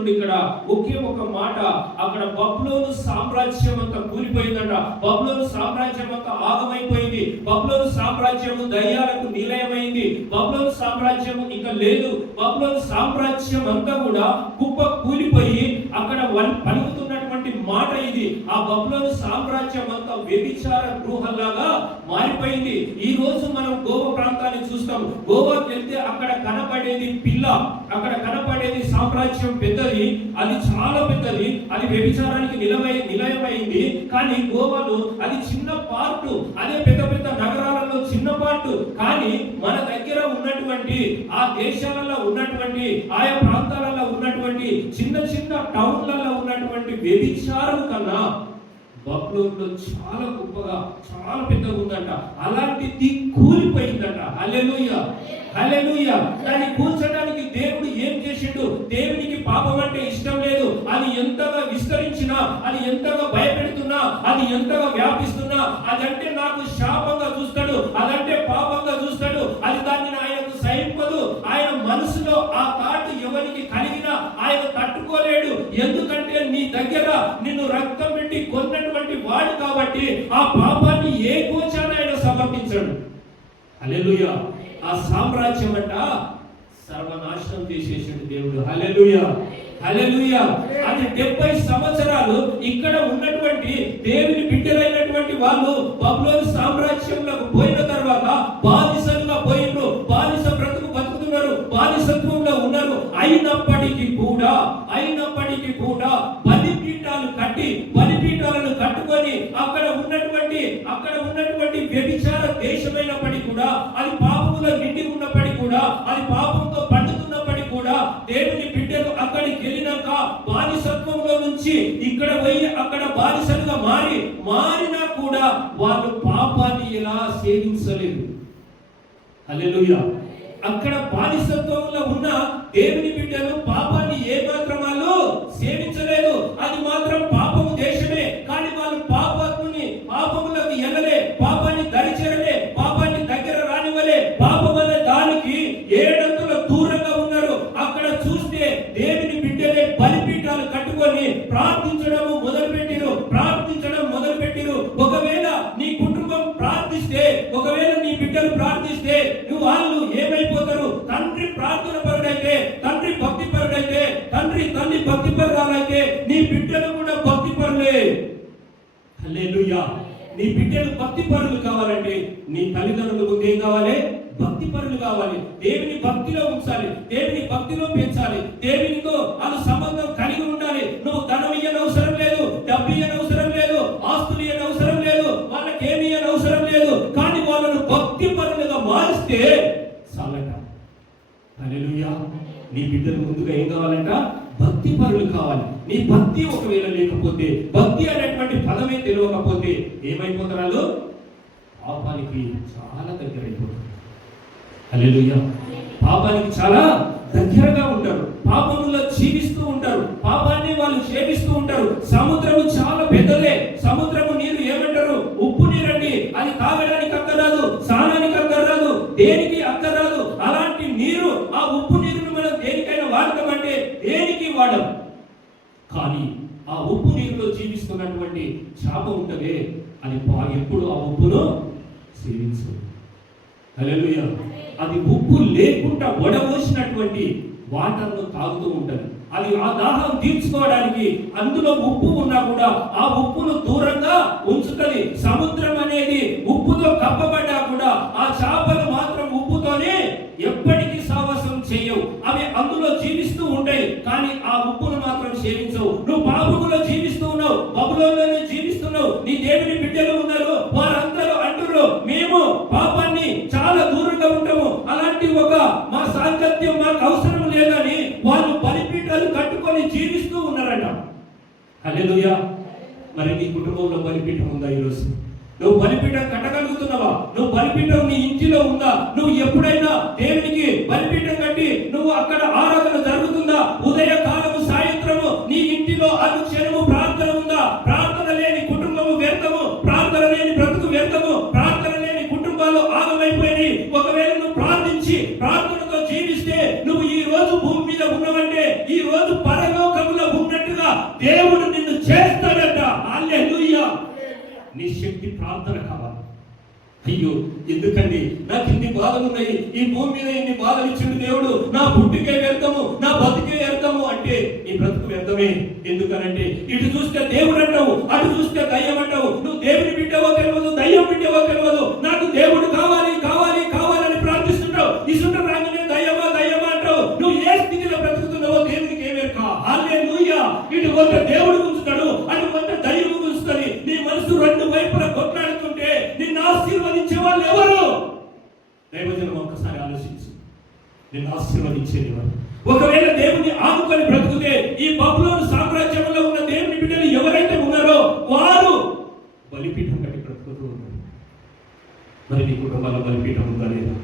చెప్తుండే ఇక్కడ ఒకే ఒక మాట, అక్కడ బబులోను సామ్రాజ్యం అంతా కూలిపోయిందంట. బబులోను సామ్రాజ్యం అంతా ఆగమైపోయింది. బబులోను సామ్రాజ్యము దయ్యాలకు నిలయమైంది. బబులోను సామ్రాజ్యము ఇంకా లేదు. బబులోను సామ్రాజ్యం అంతా కూడా కుప్ప కూలిపోయి అక్కడ పలుకుతున్నటువంటి మాట ఇది. ఆ బబులోను సామ్రాజ్యం అంతా వ్యభిచార గృహంలాగా మారిపోయింది. ఈ రోజు మనం గోవా ప్రాంతాన్ని చూస్తాం. గోవాకి వెళ్తే అక్కడ కనపడేది పిల్ల, అక్కడ కనపడేది సామ్రాజ్యం పెద్దది, అది చాలా పెద్దది, అది వ్యభిచారానికి నిలయమైంది. కానీ గోవాలో అది చిన్న పార్టు, అదే పెద్ద పెద్ద నగరాలలో చిన్న పార్టు. కానీ మన దగ్గర ఉన్నటువంటి ఆ దేశాలలో ఉన్నటువంటి ఆయా ప్రాంతాలలో ఉన్నటువంటి చిన్న చిన్న టౌన్లలో ఉన్నటువంటి వ్యభిచారం కన్నా బబులోనులో చాలా గొప్పగా చాలా పెద్దగా ఉందంట. అలాంటిది కూలిపోయిందంట. హల్లెలూయా, హల్లెలూయా. దాన్ని కూల్చడానికి దేవుడు ఏం చేసిండు? దేవునికి పాపం అంటే ఇష్టం లేదు. అది ఎంతగా విస్తరించినా, అది ఎంతగా భయపెడుతున్నా, అది ఎంతగా వ్యాపిస్తున్నా, అదంటే నాకు శాపంగా చూస్తాడు, అదంటే పాపంగా చూస్తాడు. అది దాన్ని ఆయనకు సహింపదు. ఆయన మనసులో ఆ తాటు ఎవరికి కలిగినా ఆయన తట్టుకోలేడు. ఎందుకంటే నీ దగ్గర నిన్ను రక్తం పెట్టి కొన్నటువంటి వాడు కాబట్టి ఆ పాపాన్ని ఏ కోచాన ఆయన సమర్పించడు. హల్లెలూయా. ఆ సామ్రాజ్యం అంట సర్వనాశనం చేసేసాడు దేవుడు. హల్లెలూయా, హల్లెలూయా. అది 70 సంవత్సరాలు ఇక్కడ ఉన్నటువంటి దేవుని బిడ్డలైనటువంటి వాళ్ళు బబులోను సామ్రాజ్యంలోకి పోయిన తర్వాత బానిసలుగా పోయినరు, బానిస బతుకుతున్నారు, బానిసత్వంలో ఉన్నారు. అయినప్పటికీ కూడా బలిపీఠాలు కట్టి, బలిపీఠాలను కట్టుకొని అక్కడ ఉన్నటువంటి వ్యభిచార దేశమైనప్పటికీ కూడా, అది పాపములో నిండి ఉన్నప్పటికీ కూడా, అది పాపంతో పండుతున్నప్పటికీ కూడా దేవుని బిడ్డలు అక్కడికి వెళ్ళినాక బానిసత్వంలో నుంచి ఇక్కడ పోయి అక్కడ బానిసలుగా మారినా కూడా వాళ్ళు పాపాన్ని ఎలా సేవించలేదు. హల్లెలూయా. అక్కడ బానిసత్వంలో ఉన్న దేవుని బిడ్డలు పాపాన్ని ఏ మాత్రం వాళ్ళు సేవించలేదు. అది మాత్రం పాపము దేశమే. కానీ వాళ్ళు పాపములకు వెళ్ళలే, పాపాన్ని దరిచేరలే, పాపాన్ని దగ్గర రానివ్వలే. పాపం అనే దానికి ఏడంతుల దూరంగా ఉన్నారు. అక్కడ చూస్తే దేవుని బిడ్డలే బలిపీఠాలు కట్టుకొని ప్రార్థించడం మొదలుపెట్టిరు. ఒకవేళ నీ కుటుంబం ప్రార్థిస్తే, ఒకవేళ నీ బిడ్డలు ప్రార్థిస్తే వాళ్ళు ఏమైపోతారు? తండ్రి ప్రార్థన పరుడైతే, తండ్రి భక్తి పరుడైతే, తల్లి భక్తి పరురాలైతే నీ బిడ్డలు కూడా భక్తి పరులే. హల్లెలూయా. నీ బిడ్డలు భక్తి పరులు కావాలంటే నీ తల్లిదండ్రుల ముందు ఏం కావాలి? భక్తి పరులు కావాలి. దేవుని భక్తిలో ఉంచాలి, దేవుని భక్తిలో పెంచాలి, దేవునితో వాళ్ళు సంబంధం కలిగి ఉండాలి. నువ్వు ధనం ఇయ్యని అవసరం లేదు, డబ్బు ఇయ్యని అవసరం లేదు, ఆస్తులు ఇయ్యని అవసరం లేదు, వాళ్ళకి ఏమి ఇయ్యని అవసరం లేదు. కానీ వాళ్ళను భక్తి పరులుగా మారిస్తే చాలట. హల్లెలూయా. నీ బిడ్డలు ముందుగా ఏం కావాలంట? భక్తి పరులు కావాలి. నీ భక్తి ఒకవేళ లేకపోతే, భక్తి అనేటువంటి పదమే తెలియకపోతే ఏమైపోతారు? పాపానికి చాలా దగ్గర అయిపోతారు. హల్లెలూయా. పాపానికి చాలా దగ్గరగా ఉంటారు, పాపములో జీవిస్తూ ఉంటారు, పాపాన్ని వాళ్ళు సేవిస్తూ ఉంటారు. సముద్రము చాలా పెద్దదే. సముద్రము నీరు ఏమంటారు? ఉప్పు నీరండి. అది తాగడానికి అక్కరాదు, స్నానానికి అక్కరాదు, దేనికి అక్కరాదు. అలాంటి నీరు, ఆ ఉప్పు నీరును మనం దేనికైనా వాడతామంటే దేనికి వాడం. కానీ ఆ ఉప్పు నీరులో జీవిస్తున్నటువంటి చేప ఉంటదే, అది ఎప్పుడు ఆ ఉప్పును సేవించదు. హల్లెలూయా. అది ఉప్పు లేకుండా వడబోసినటువంటి వాటర్ను తాగుతూ ఉంటది. అది ఆ దాహం తీర్చుకోవడానికి అందులో ఉప్పు ఉన్నా కూడా ఆ ఉప్పును దూరంగా ఉంచుతుంది. సముద్రం అనేది ఉప్పుతో కప్పబడ్డా కూడా ఆ చేపలు మాత్రం ఉప్పుతోనే ఎప్పటికీ సావాసం చేయవు. అవి అందులో జీవిస్తూ ఉంటాయి, కానీ ఆ ఉప్పును మాత్రం సేవించవు. నువ్వు పాపములో జీవిస్తూ ఉన్నావు, బబులోనులోనే జీవిస్తున్నావు. నీ దేవుని బిడ్డలు ఉన్నారు, వారందరూ అంటున్నారు మేము పాపాన్ని చాలా దూరంగా ఉంటాము, అలాంటి ఒక మా సాంగత్యం మాకు అవసరం లేదని వాళ్ళు బలిపీఠాలు కట్టుకొని జీవిస్తూ ఉన్నారట. హల్లెలూయా. మరి నీ కుటుంబంలో బలిపీఠం ఉందా? ఈరోజు నువ్వు బలిపీఠం కట్టగలుగుతున్నావా? నువ్వు బలిపీఠం నీ ఇంటిలో ఉందా? నువ్వు ఎప్పుడైనా దేవునికి బలిపీఠం కట్టి నువ్వు అక్కడ ఆరాధన జరుగుతుందా? ఉదయ కాలము సాయంత్రము నీ ఇంటిలో అనుక్షణము ప్రార్థన ఉందా? ప్రార్థన లేని కుటుంబము వ్యర్థము, ప్రార్థన లేని బ్రతుకు వ్యర్థము, ప్రార్థన లేని కుటుంబాలు ఆగమైపోయినాయి. ఒకవేళ నువ్వు ప్రార్థించి ప్రార్థనతో జీవిస్తే నువ్వు ఈ రోజు భూమి మీద ఉన్నవంటే ఈ రోజు పరలోక దేవుడు నిన్ను చేస్తాడట. హల్లెలూయా. నీ శక్తి ప్రార్థన కావాలి. అయ్యో ఎందుకండి నాకు ఇన్ని బాధలు ఉన్నాయి, ఈ భూమి మీద ఇన్ని బాధలు ఇచ్చిండు దేవుడు, నా పుట్టికే వ్యర్థము, నా బతికే వ్యర్థము అంటే నీ బ్రతుకు వ్యర్థమే. ఎందుకనంటే ఇటు చూస్తే దేవుడు అంటావు, అటు చూస్తే దయ్యం అంటావు. నువ్వు దేవుని బిడ్డవో తెలియదు, దయ్యం బిడ్డవో తెలియదు. నాకు దేవుడు కావాలి కావాలి కావాలని ప్రార్థిస్తుంటావు. ఇసుంట రాగానే దయ్యమా దయ్యమా అంటావు. నువ్వు ఏ స్థితిలో బ్రతుకుతున్నావో దేవునికి ఏమేక. హల్లెలూయా. ఇటు కొంత దేవుడు ఉంచుతాడు, అటు కొంత దయ్యం ఉంచుతుంది. నీ మనసు రెండు వైపులా కొట్లాడుతుంటే నిన్ను ఆశీర్వదించే వాళ్ళు ఎవరు? దైవజనం ఒక్కసారి ఆలోచించు. నిన్ను ఆశీర్వదించేది ఎవరు? ఒకవేళ దేవుని ఆనుకొని బ్రతుకుతే ఈ బబులోను సామ్రాజ్యంలో ఉన్న దేవుని బిడ్డలు ఎవరైతే ఉన్నారో వారు బలిపీఠం కట్టి బ్రతుకుతూ ఉన్నారు. మరి నీ కుటుంబాల్లో బలిపీఠం ఉందా లేదా?